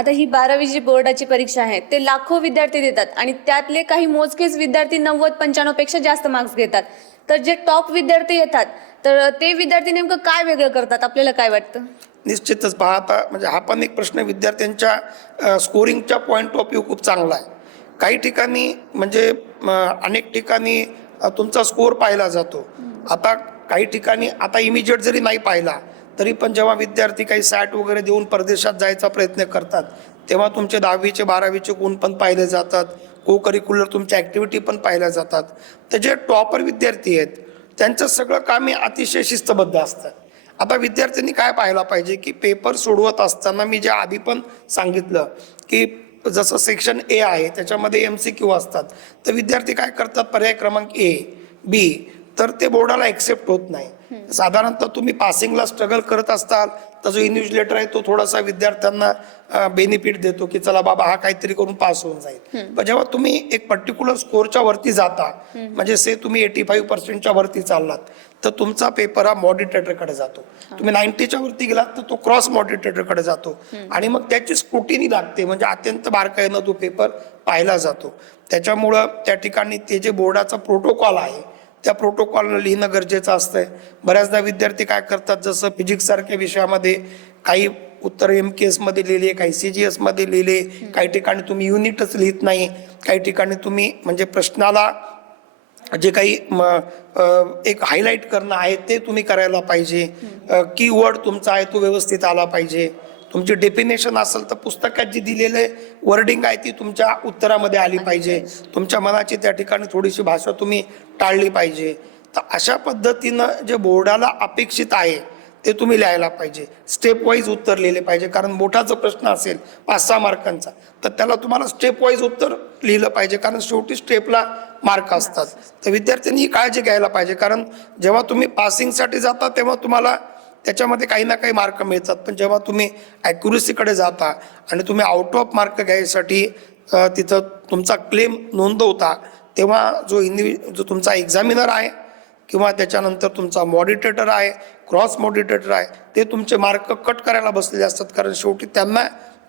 आता ही 12वी जी बोर्डाची परीक्षा आहे ते लाखो विद्यार्थी देतात आणि त्यातले काही मोजकेच विद्यार्थी 90-95 पेक्षा जास्त मार्क्स घेतात. तर जे टॉप विद्यार्थी येतात तर ते विद्यार्थी नेमकं काय वेगळं करतात आपल्याला काय वाटतं? निश्चितच पहा, आता म्हणजे हा पण एक प्रश्न विद्यार्थ्यांच्या स्कोरिंगच्या पॉईंट ऑफ व्ह्यू खूप चांगला आहे. काही ठिकाणी म्हणजे अनेक ठिकाणी तुमचा स्कोर पाहिला जातो. आता काही ठिकाणी आता इमिजिएट जरी नाही पाहिला तरी पण जेव्हा विद्यार्थी काही सॅट वगैरे देऊन परदेशात जायचा प्रयत्न करतात तेव्हा तुमचे 10वीचे 12वीचे गुण पण पाहिले जातात, को करिक्युलर तुमच्या ॲक्टिव्हिटी पण पाहिल्या जातात. तर जे टॉपर विद्यार्थी आहेत त्यांचं सगळं काम हे अतिशय शिस्तबद्ध असतं. आता विद्यार्थ्यांनी काय पाहायला पाहिजे की पेपर सोडवत असताना मी जे आधी पण सांगितलं की जसं सेक्शन ए आहे त्याच्यामध्ये MCQ असतात, तर विद्यार्थी काय करतात, पर्याय क्रमांक ए बी, तर ते बोर्डाला एक्सेप्ट होत नाही. साधारणतः तुम्ही पासिंगला स्ट्रगल करत असताल तर जो इन्व्हिजिलेटर आहे तो थोडासा विद्यार्थ्यांना बेनिफिट देतो की चला बाबा हा काहीतरी करून पास होऊन जाईल. पण जेव्हा तुम्ही एक पर्टिक्युलर स्कोरच्या वरती जाता, म्हणजे से तुम्ही 85% वरती चाललात तर तुमचा पेपर हा मॉडिटेटरकडे जातो. तुम्ही 90च्या वरती गेलात तर तो क्रॉस मॉडिटेटरकडे जातो आणि मग त्याची स्क्रुटिनी लागते, म्हणजे अत्यंत बारकाईनं तो पेपर पाहिला जातो. त्याच्यामुळं त्या ठिकाणी ते जे बोर्डाचा प्रोटोकॉल आहे त्या प्रोटोकॉलनं लिहिणं गरजेचं असतंय. बऱ्याचदा विद्यार्थी काय करतात, जसं फिजिक्स सारख्या विषयामध्ये काही उत्तर MKS मध्ये लिहिले, काही CGS मध्ये लिहिले, काही ठिकाणी तुम्ही युनिटच लिहित नाही, काही ठिकाणी तुम्ही म्हणजे प्रश्नाला जे काही एक हायलाईट करणं आहे ते तुम्ही करायला पाहिजे. कीवर्ड तुमचा आहे तो व्यवस्थित आला पाहिजे. तुमची डेफिनेशन असेल तर पुस्तकात जी दिलेले वर्डिंग आहे ती तुमच्या उत्तरामध्ये आली पाहिजे. तुमच्या मनाची त्या ठिकाणी थोडीशी भाषा तुम्ही टाळली पाहिजे. तर अशा पद्धतीनं जे बोर्डाला अपेक्षित आहे ते तुम्ही लिहायला पाहिजे. स्टेप वाईज उत्तर लिहिले पाहिजे, कारण मोठा जो प्रश्न असेल 5-6 मार्कांचा तर त्याला तुम्हाला स्टेप वाईज उत्तर लिहिलं पाहिजे, कारण शेवटी स्टेपला मार्क असतात. तर विद्यार्थ्यांनी ही काळजी घ्यायला पाहिजे, कारण जेव्हा तुम्ही पासिंगसाठी जाता तेव्हा तुम्हाला त्याच्यामध्ये काही ना काही मार्क मिळतात, पण जेव्हा तुम्ही ॲक्युरसीकडे जाता आणि तुम्ही आउट ऑफ मार्क घ्यायसाठी तिथं तुमचा क्लेम नोंदवता तेव्हा जो तुमचा एक्झामिनर आहे किंवा त्याच्यानंतर तुमचा मॉडिटेटर आहे, क्रॉस मॉडिटेटर आहे, ते तुमचे मार्क कट करायला बसलेले असतात. कारण शेवटी त्यांना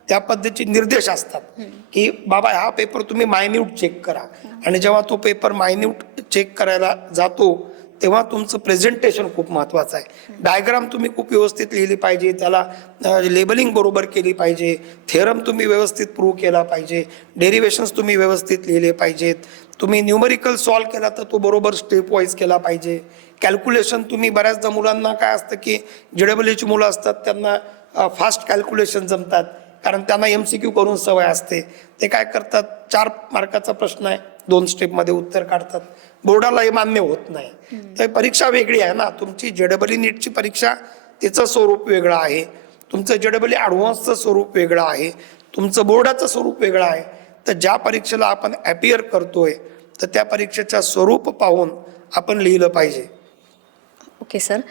त्या पद्धतीचे निर्देश असतात की बाबा हा पेपर तुम्ही मायन्यूट चेक करा. आणि जेव्हा तो पेपर मायन्यूट चेक करायला जातो तेव्हा तुमचं प्रेझेंटेशन खूप महत्त्वाचं आहे. डायग्राम तुम्ही खूप व्यवस्थित लिहिली पाहिजे, त्याला लेबलिंग बरोबर केली पाहिजे, थेरम तुम्ही व्यवस्थित प्रूव्ह केला पाहिजे, डेरिवेशन्स तुम्ही व्यवस्थित लिहिले पाहिजेत, तुम्ही न्यूमरिकल सॉल्व केला तर तो बरोबर स्टेप वाईज केला पाहिजे. कॅल्क्युलेशन तुम्ही बऱ्याचदा मुलांना काय असतं की JEE मुलं असतात त्यांना फास्ट कॅल्क्युलेशन जमतात, कारण त्यांना MCQ करून सवय असते. ते काय करतात, 4 मार्काचा प्रश्न आहे 2 स्टेपमध्ये उत्तर काढतात. बोर्डाला हे मान्य होत नाही. तर परीक्षा वेगळी आहे ना, तुमची JEE नीटची परीक्षा तिचं स्वरूप वेगळं आहे, तुमचं JEE ॲडव्हान्सचं स्वरूप वेगळं आहे, तुमचं बोर्डाचं स्वरूप वेगळं आहे. तर ज्या परीक्षेला आपण ॲपियर करतोय तर त्या परीक्षेचं स्वरूप पाहून आपण लिहिलं पाहिजे. Okay sir.